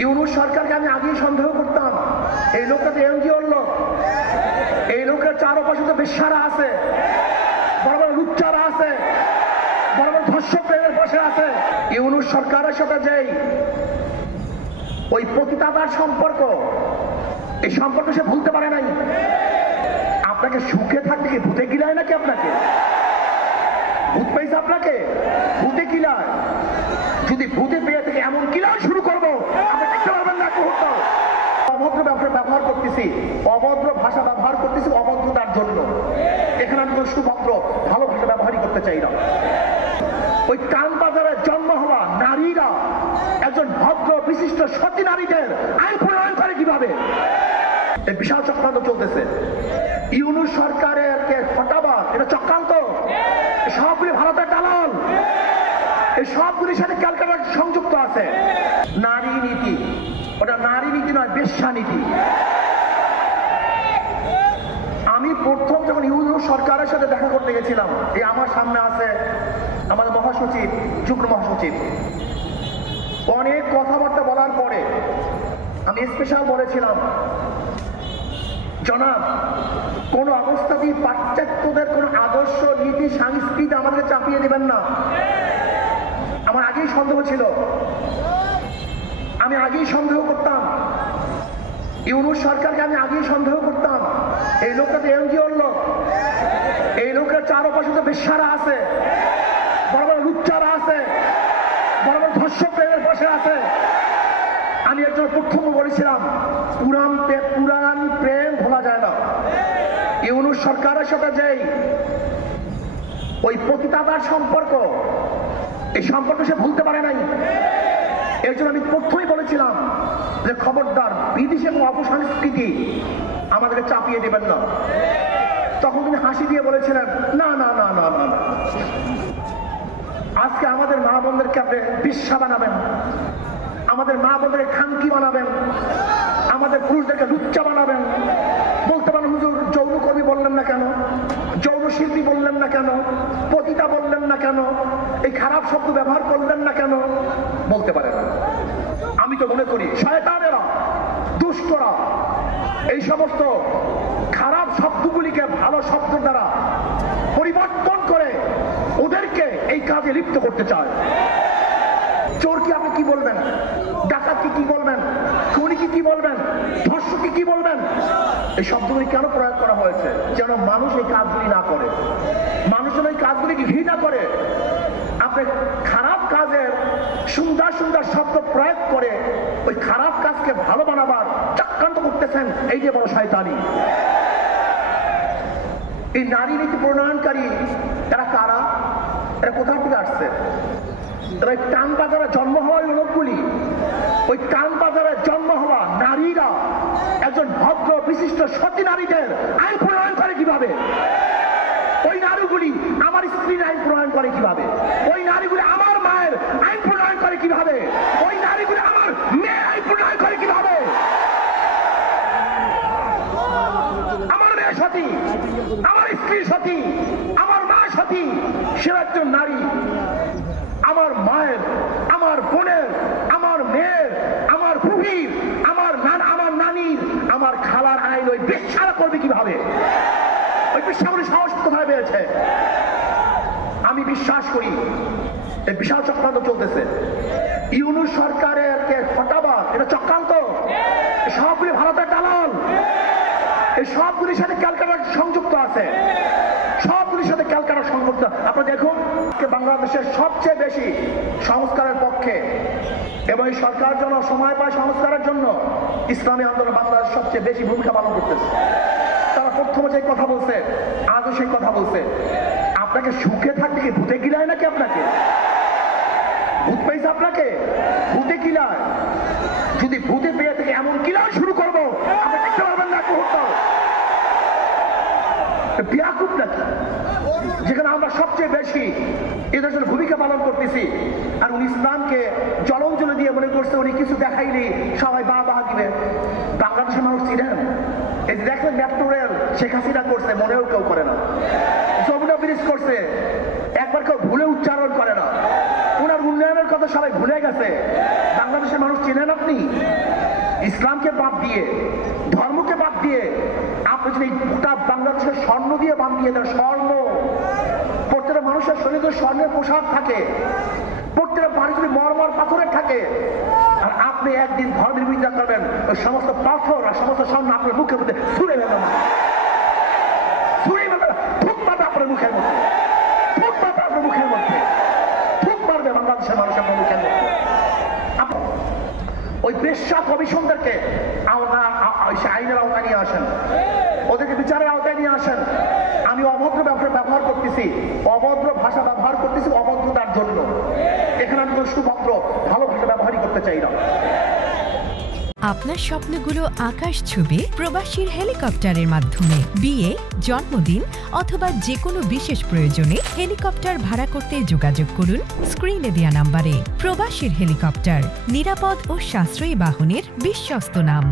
ইউনূস সরকারকে আমি আগেই সন্দেহ করতাম, এই লোকটা তো এনজিওর লোক, এই লোকের চারপাশে তো বেশ্যারা আছে, বড় বড় লুচ্চারা আছে, বড় বড় ধর্ষক প্রেমের পাশে আছে। ইউনূস সরকারের সাথে যেই ওই পতিতাদার সম্পর্ক, এই সম্পর্ক সে ভুলতে পারে নাই। আপনাকে সুখে থাকতে কি ভূতে গিলায় নাকি? আপনাকে ভূত পাইছে? আপনাকে ভূতে কিলায়? যদি ভূতে পেয়ে থেকে এমন কিলায় শুরু করবো, আপনি দেখতে পারবেন না। অভদ্র ব্যবহার করতেছি, অভদ্র ভাষা ব্যবহার করতেছি অভদ্রতার জন্য। এখানে আমি সুভদ্র ভালো ভাষা ব্যবহারই করতে চাই না। ওই কান বাজারে জন্ম হওয়া নারীরা একজন ভদ্র বিশিষ্ট সতী নারীদের আইন প্রণয়ন করে কিভাবে? এই বিশাল চক্রান্ত চলতেছে। ইউনূস সরকারের হটাবার এটা চক্রান্ত। সবগুলি ভারতের দালাল, এই সবগুলির সাথে ক্যালকাটা সংযুক্ত আছে। নারী নীতি, ওটা নারী নীতি নয়, বেশ্যা নীতি। আমি প্রথম যখন ইউনূস সরকারের সাথে দেখা করতে গেছিলাম, এই আমার সামনে আছে আমাদের মহাসচিব, যুগ্ম মহাসচিব। অনেক কথাবার্তা বলার পরে আমি স্পেশাল বলেছিলাম, জনাব, কোন অবস্থাতেই পাশ্চাত্যদের কোন আদর্শ নীতি সংস্কৃতি আমাদের চাপিয়ে দিবেন না। আমার আগেই সন্দেহ ছিল, আমি আগেই সন্দেহ করতাম, ইউনূস সরকারকে আমি আগেই সন্দেহ করতাম। এই লোকটা তো এনজিওর লোক, এই লোকের চারপাশে তো বেশ্যারা আছে, বড় বড় লুচ্চারা আছে, বড় বড় ধর্ষক প্রেমের পাশে আছে। আমি একজন প্রথম বলেছিলাম, পুরাণ প্রেম ভোলা যায় না। ইউনূস সরকারের সাথে যেই ওই পতিতাদার সম্পর্ক, এই সম্পর্ক সে ভুলতে পারে নাই। এর জন্য আমি প্রথমেই বলেছিলাম যে খবরদার বিদেশি এবং অপসংস্কৃতি আমাদেরকে চাপিয়ে দেবেন না। তখন তিনি হাসি দিয়ে বলেছিলেন, না না না না না, আজকে আমাদের মা বোনদেরকে আপনি বেশ্যা বানাবেন, আমাদের মা বোনদেরকে খানকি বানাবেন, আমাদের পুরুষদেরকে লুচ্চা বানাবেন। বলতে পারেন, হুজুর যৌনকর্মী বললেন না কেন, যৌন শিল্পী বললেন না কেন, পতিতা বললেন না কেন, এই খারাপ শব্দ ব্যবহার করলেন না কেন? বলতে পারেন। আমি তো মনে করি শয়তানেরা, দুষ্টরা এই সমস্ত খারাপ শব্দগুলিকে ভালো শব্দ দ্বারা পরিবর্তন করে ওদেরকে এই কাজে লিপ্ত করতে চায়। চোরকে আপনি কি বলবেন? ডাকাতকে কি বলবেন? খুনিকে কি বলবেন? ধর্ষককে কি বলবেন? এই শব্দগুলি কেন প্রয়োগ করা হয়েছে? যেন মানুষ এই কাজগুলি না করে, মানুষ যেন এই কাজগুলিকে ঘৃণা করে। আপনি খারাপ কাজের সুন্দর সুন্দর শব্দ প্রয়োগ করে ওই খারাপ কাজকে ভালো বানাবার চক্রান্ত করতেছেন। এই যে বড় শয়তানি। এই নারী নীতি প্রণয়নকারী এরা কারা? এরা কোথা থেকে আসছে? ওই কান বাজারে জন্ম হওয়া লোকগুলি, ওই কান বাজারে জন্ম হওয়া নারীরা একজন ভদ্র বিশিষ্ট সতী নারীদের আইন প্রণয়ন করে কিভাবে? ওই নারীগুলি আমার স্ত্রীর আইন প্রণয়ন করে কিভাবে? ওই নারীগুলি আমার মায়ের আইন প্রণয়ন করে কিভাবে? ওই নারীগুলি আমার মেয়ের আইন প্রণয়ন করে কিভাবে? আমার মেয়ে সতী, আমার স্ত্রী সতী, আমার মা সতী, সে একজন নারী। আমার মায়ের, আমার বোনের, আমার মেয়ের, আমার ফুফির, আমার নানির, আমার খালার আইন ওই বেশ্যারা করবে কিভাবে? ওই বেশ্যাগুলি সাহস কোথায় পেয়েছে? আমি বিশ্বাস করি এই বিশাল চক্রান্ত চলতেছে। ইউনূস সরকারের হটাবার এটা চক্রান্ত। সবগুলি ভারতের দালাল, এই সবগুলির সাথে ক্যালকাটা সংযুক্ত আছে, সবগুলির সাথে ক্যালকাটা সংযুক্ত। আপনারা দেখুন, বাংলাদেশের সবচেয়ে বেশি সংস্কারের পক্ষে এবং এই সরকার যেন সময় পায় সংস্কারের জন্য ইসলামী আন্দোলন বাংলাদেশ সবচেয়ে বেশি ভূমিকা পালন করতেছে। তারা প্রথমে যে কথা বলছে, আজও সেই কথা বলছে। আপনাকে সুখে থাকতে কি ভূতে গিলায় নাকি? আপনাকে ভূত পাইছে? আপনাকে ভূতে কিলায়? যদি ভূতে পেয়ে থেকে এমন কিলায় শুরু করবো, আপনি দেখতে পারবেন না। বিয়াকুব নাকি, যেখানে আমরা সবচেয়ে বেশি এদের জন্য ভূমিকা পালন করতেছি, আর উনি ইসলামকে জলঞ্জলি দিয়ে মনে করছে উনি কিছু দেখাইনি সবাই বাহবা দিবে। বাংলাদেশের মানুষ ছিলেন, এই দেখলেন মেট্রো রেল শেখ হাসিনা করছে, মনেও কেউ করে না। যমুনা ব্রিজ করছে, একবার কেউ ভুলে উচ্চারণ করে না। ওনার উন্নয়নের কথা তো সবাই ভুলে গেছে। বাংলাদেশের মানুষ চেনেন আপনি? ইসলামকে বাদ দিয়ে, ধর্মকে বাদ দিয়ে আপনি যদি গোটা বাংলাদেশের স্বর্ণ দিয়ে বানিয়ে দেন, স্বর্ণ, প্রত্যেকটা মানুষের শরীরে স্বর্ণের পোশাক থাকে, প্রত্যেকটা বাড়ি যদি মরমর পাথরের থাকে, আর আপনি একদিন ঘর নির্মিত করবেন, ওই সমস্ত পাথর আর সমস্ত স্বর্ণ আপনার মুখের মধ্যে ছুঁড়ে ফেলবেন, ছুঁড়ে ফেলবেন, থুক মারবে আপনার মুখের মধ্যে, থুক মারবে আপনার মুখের মধ্যে, থুক মারবে বাংলাদেশের মানুষ আপনার মুখের মধ্যে। ওই বেশ্যা কমিশনদেরকে আইনের আওতায় নিয়ে আসেন, ওদেরকে বিচারের আওতায় নিয়ে আসেন। আমি অভদ্র ব্যবহার করতেছি, অভদ্র ভাষা ব্যবহার করতেছি অভদ্রতার জন্য। এখানে আমি শুধুমাত্র ভালো ভাষা ব্যবহারই করতে চাই না। আপনার স্বপ্নগুলো আকাশ ছুবে প্রবাসীর হেলিকপ্টারের মাধ্যমে। বিয়ে, জন্মদিন অথবা যে কোনো বিশেষ প্রয়োজনে হেলিকপ্টার ভাড়া করতে যোগাযোগ করুন স্ক্রিনে দেয়া নাম্বারে। প্রবাসীর হেলিকপ্টার, নিরাপদ ও সাশ্রয়ী বাহনের বিশ্বস্ত নাম।